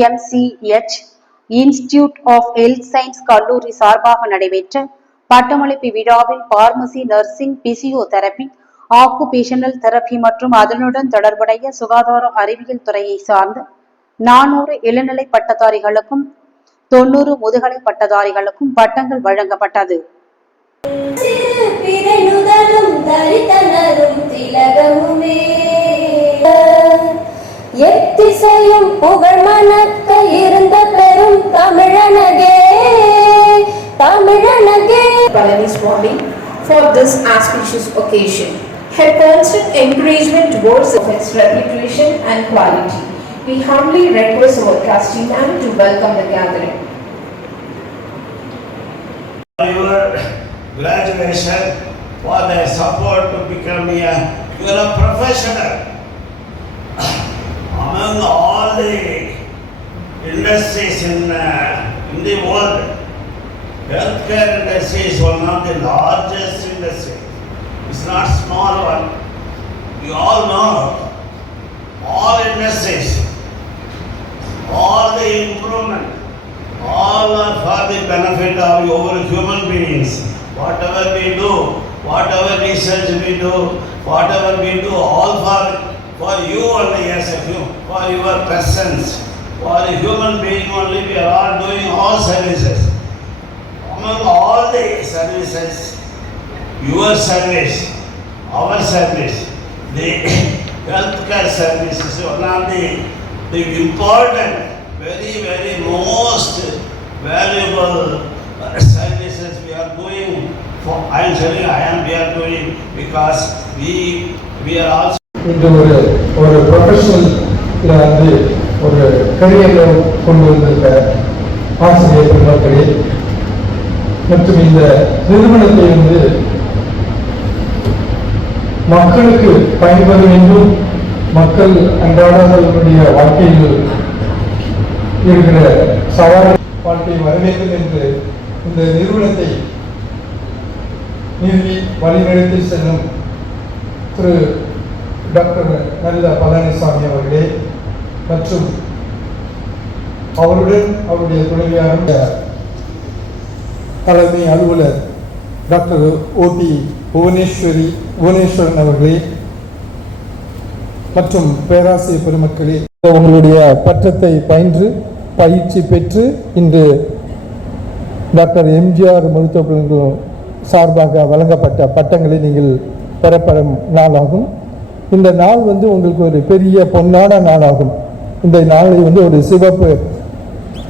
GMCH institute of health science கல்லூரி சார்பாக நடைபெற்ற பட்டமளிப்பு விழாவில் pharmacy nursing physiotherapy occupational therapy மற்றும் அதனுடன் தொடர்புடைய சுகாதார அறிவியல் துறையை சார்ந்த நானூறு இளநிலை பட்டதாரிகளுக்கும் தொண்ணூறு முதுகலை பட்டதாரிகளுக்கும் பட்டங்கள் வழங்கப்பட்டது. தரித்தனரும் திலகமுமே. எத்திசையும் புகழ் மணக்க இருந்த பெரும் தமிழனகே தமிழனகே Palani Swami for this auspicious occasion. Her constant encouragement towards of its reputation and quality. We humbly request our trustee ma'am to welcome the gathering. your graduation, for their support to become a, you are a professional. Among all the industries in, uh, in the world, healthcare industry is one of the largest industries. It's not small one. You all know, all industries, all the improvement, all are for the benefit of our human beings. Whatever we do, whatever research we do, whatever we do, all for, for you only as a human, for your presence, for a human being only, we are all doing all services. Among all the services, your service, our service, the healthcare service is one of the, the important, very, very most valuable uh, services we are doing for, I am telling you, I am, we are doing because we, we are also இன்று ஒரு ஒரு professional வந்து ஒரு கரியரை கொண்டு வந்திருக்க ஆசிரியர் பெருமக்களே மற்றும் இந்த நிறுவனத்தை வந்து மக்களுக்கு பயன்பெறும் என்றும் மக்கள் அன்றாடங்களுடைய வாழ்க்கையில் இருக்கிற சவால் வாழ்க்கையை வரவேற்கும் என்று இந்த நிறுவனத்தை நிறுவி வழிநடத்தி செல்லும் திரு டாக்டர் நல்ல பழனிசாமி அவர்களே மற்றும் அவருடன் அவருடைய துணைவியாரும் தலைமை அலுவலர் டாக்டர் ஓபி புவனேஸ்வரி புவனேஸ்வரன் அவர்களே மற்றும் பேராசிரியர் பெருமக்களே உங்களுடைய பட்டத்தை பயின்று பயிற்சி பெற்று இன்று டாக்டர் எம்ஜிஆர் மருத்துவ சார்பாக வழங்கப்பட்ட பட்டங்களை நீங்கள் பெறப்படும் நாளாகும். இந்த நாள் வந்து உங்களுக்கு ஒரு பெரிய பொன்னான நாளாகும். இந்த நாளை வந்து ஒரு சிவப்பு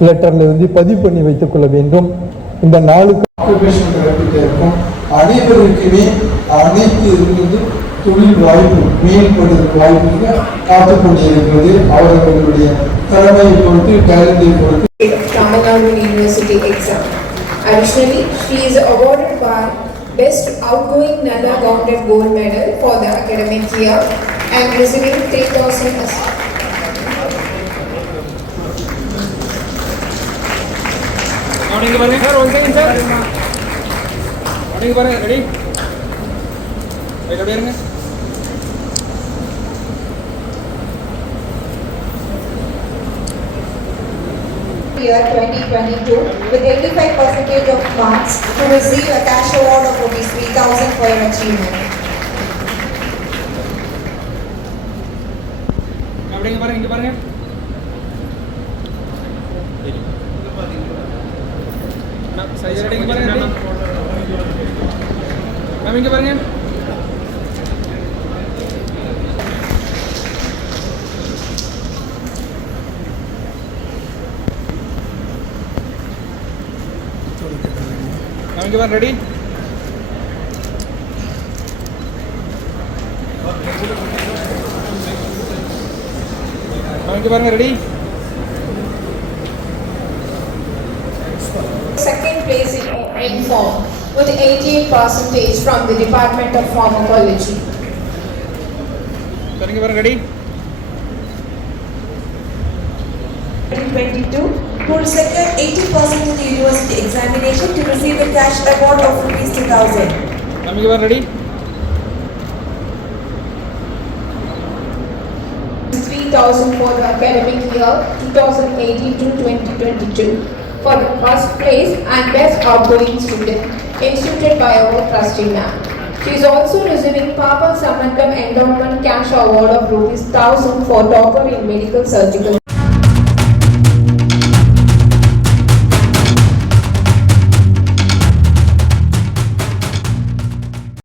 லெட்டரில் வந்து பதிவு பண்ணி வைத்துக் கொள்ள வேண்டும். இந்த நாளுக்கு இருக்கும். அனைவருக்குமே அனைத்து இருந்தது தொழில் வாய்ப்பு மேம்படுவதற்கு வாய்ப்புங்க காத்து கொண்டிருக்கிறது. அவர்களுடைய திறமையை பொறுத்து டேலண்டை பொறுத்து. Nadu University exam. Additionally, she is awarded by Best Outgoing Nana Bounded Gold Medal for the academic year and receiving 3,000 Sir, one second, sir. Ready? Ready? Ready? year 2022 with 85 percentage of marks to receive a cash award of rupees 3000 for your achievement. அப்படிங்க பாருங்க இங்க பாருங்க size ready இங்க பாருங்க ma'am இங்க பாருங்க एक बार रेडी के बारे में Reddy second place in M form with 18 percentage from the department of pharmacology करेंगे बारे में Reddy 22 who second, 80% of the university examination to receive a cash award of rupees 2000. Namigavan ready? Three thousand for the academic year 2018-2022 for the first place and best outgoing student, instituted by our trustee ma'am. She is also receiving Papa Samantam Endowment Cash Award of rupees 1000 for topper in medical surgical